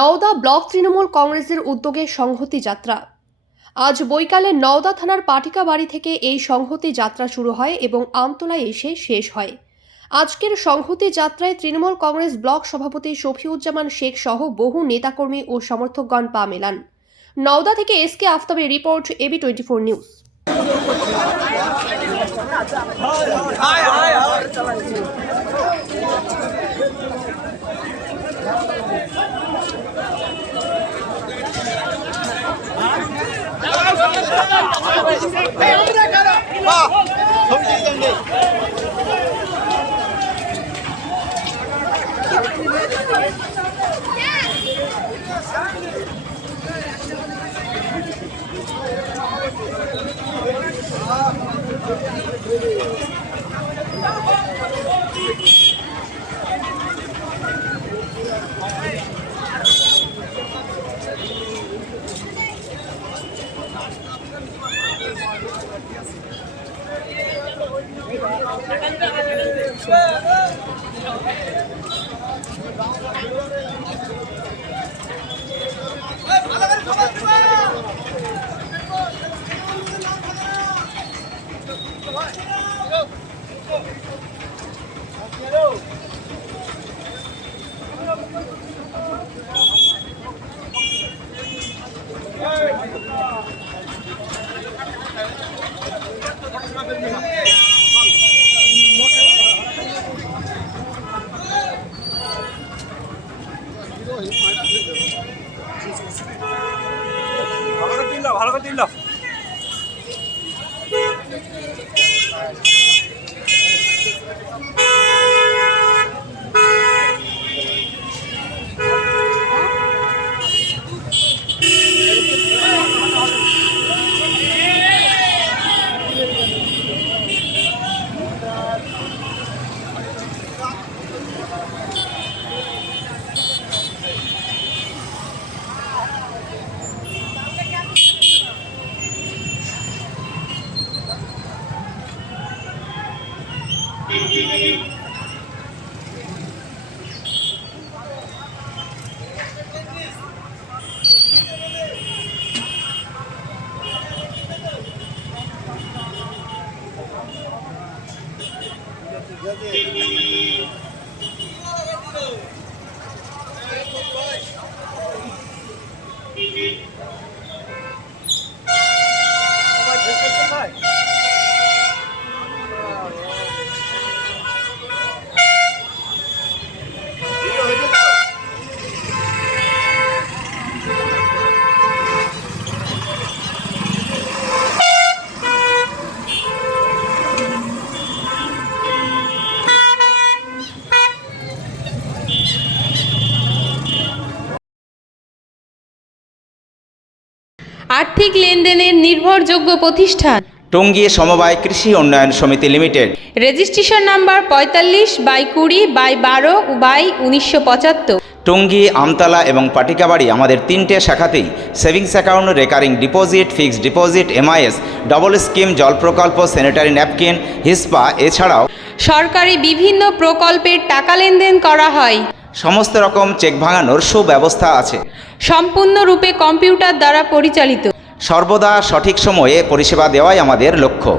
Nowda block Trinamool কংগ্রেসের উদ্যোগে সংহতি যাত্রা। আজ বৈকালে নওদা থানার পাটিকা বাড়ি থেকে এই সংহতি যাত্রা শুরু হয় এবং আমতলায় এসে শেষ হয়। আজকের সংহতি যাত্রায় তৃণমূল কংগ্রেস ব্লক সভাপতি শফিউজ্জামান শেখ সহ বহু নেতাকর্মী ও সমর্থকগণ পা মেলান। নওদা থেকে এসকে আফতাবের রিপোর্ট, AB24 নিউজ। ভালো করে দিল। আর্থিক লেনদেনের নির্ভরযোগ্য প্রতিষ্ঠান টঙ্গী সমবায় কৃষি উন্নয়ন সমিতি limited. Registration number 45/20/12/1975। Tongi, Amtala এবং পাটিকাবাড়ি আমাদের 3টে শাখাতেই savings account, recurring deposit, fixed deposit, MIS, double scheme, জল প্রকল্প, স্যানিটারি ন্যাপকিন, হিসপা এছাড়াও সরকারি বিভিন্ন প্রকল্পের টাকা লেনদেন করা হয়। সমস্ত রকম চেক ভাঙানোর সুব্যবস্থা আছে। সম্পূর্ণরূপে কম্পিউটার দ্বারা পরিচালিত। সর্বদা সঠিক সময়ে পরিষেবা দেওয়াই আমাদের লক্ষ্য।